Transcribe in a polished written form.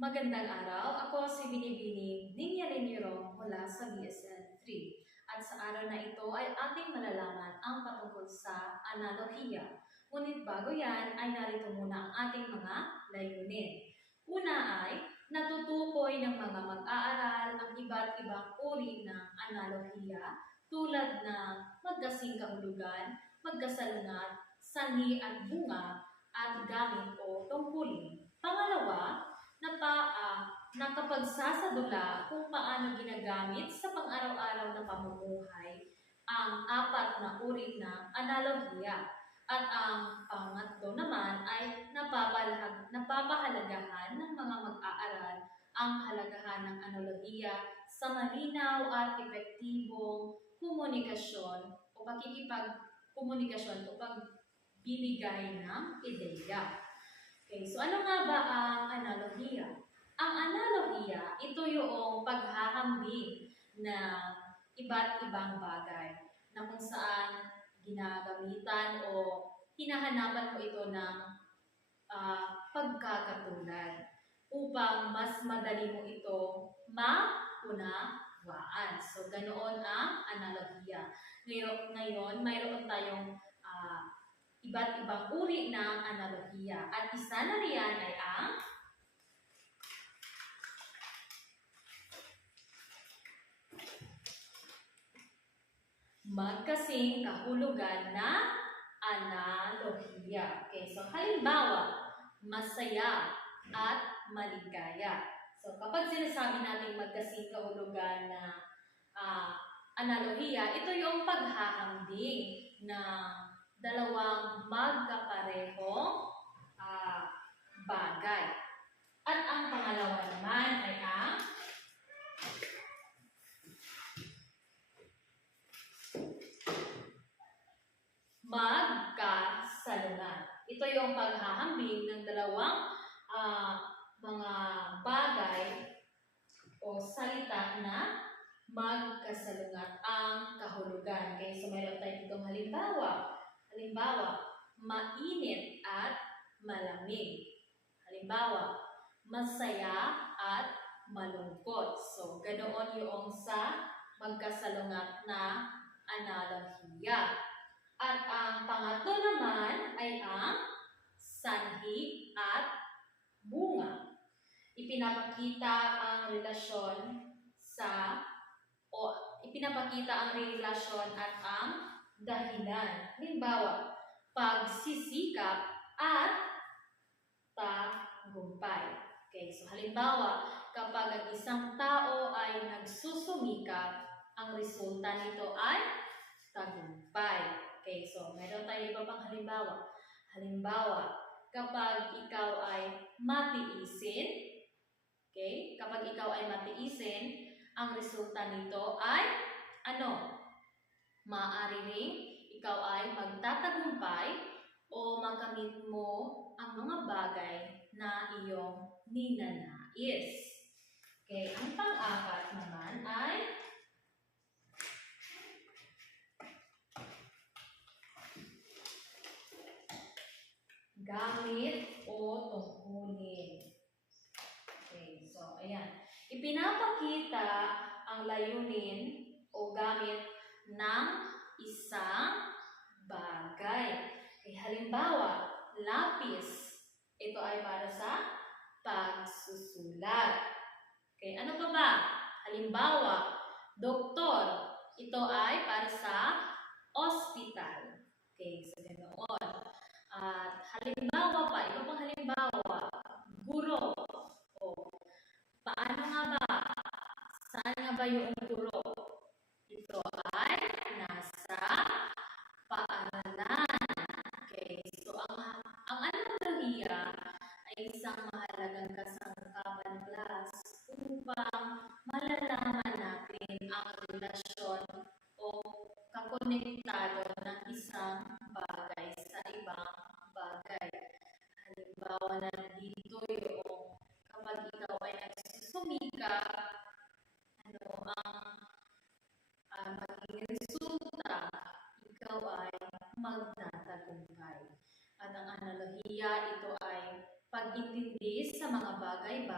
Magandang araw, ako si Binibining Ninya Renero mula sa BSN 3. At sa araw na ito ay ating malalaman ang patungkol sa analohiya. Ngunit bago yan ay narito muna ang ating mga layunin. Una ay natutukoy ng mga mag-aaral ang iba't ibang uri ng analohiya tulad ng magkasing kahulugan, magkasalungat, sanhi at bunga, at gamit o tungkulin. Pangalawa, nakapagsasadula kung paano ginagamit sa pang-araw-araw na pamumuhay ang apat na uri ng analohiya. At ang pangatlo naman ay napapahalagahan ng mga mag-aaral ang kahalagahan ng analohiya sa malinaw at epektibong komunikasyon o pakikipagkomunikasyon o pagbibigay ng ideya. Okay, so ano nga ba ang analohiya? Ang analohiya, ito yung paghahambing ng iba't ibang bagay na kung saan ginagamitan o hinahanapan mo ito ng pagkakatulad upang mas madali mo ito maunawaan. So, ganoon ang analohiya. Ngayon mayroon tayong iba't ibang uri ng analohiya. At isa na riyan ay ang magkasing kahulugan na analohiya. Okay, so halimbawa, masaya at maligaya. So kapag sinasabi natin magkasing kahulugan na analohiya, ito yung paghahambing ng dalawang magkaparehong bagay. At ang pangalawa naman ay ang magkasalungat. Ito yung paghahambing ng dalawang mga bagay o salita na magkasalungat ang kahulugan. Okay, so mayroon tayo itong halimbawa. Halimbawa, mainit at malamig. Halimbawa, masaya at malungkot. So, ganoon yung sa magkasalungat na analohiya. At ang pangatlo naman ay ang sanhi at bunga. Ipinapakita ang relasyon at ang dahilan. Halimbawa, pagsisikap at tagumpay. Okay, so halimbawa, kapag ang isang tao ay nagsusumikap, ang resulta nito ay tagumpay. Okay, so meron tayong iba pang halimbawa. Halimbawa, kapag ikaw ay matiisin, okay, ang resulta nito ay ano? Maaari ring ikaw ay magtatagumpay o makamit mo ang mga bagay na iyong ninanais. Okay, ang pang-apat naman ay gamit o tungkulin. Okay, so ayan. Ipinapakita ang layunin o gamit ng isang bagay. Okay, halimbawa, lapis. Ito ay para sa pagsusulat. Okay, ano pa ba? Halimbawa, doktor. Ito ay para sa ospital. Okay, so ganoon. At halimbawa pa, iba pang halimbawa, guro. O, paano nga ba? Saan nga ba yung guro? Ito ay nasa paaralan. Okay, so ang analohiya ay isang mahalagang kasangkapan class upang malalaman natin ang relasyon o kakonektado ng isang bagay sa ibang bagay. Halimbawa na dito yung kapag ikaw ay nagsusumikap, ang magiging resulta, ikaw ay magtatagumpay. At ang analohiya, ito ay pag-intindi sa mga bagay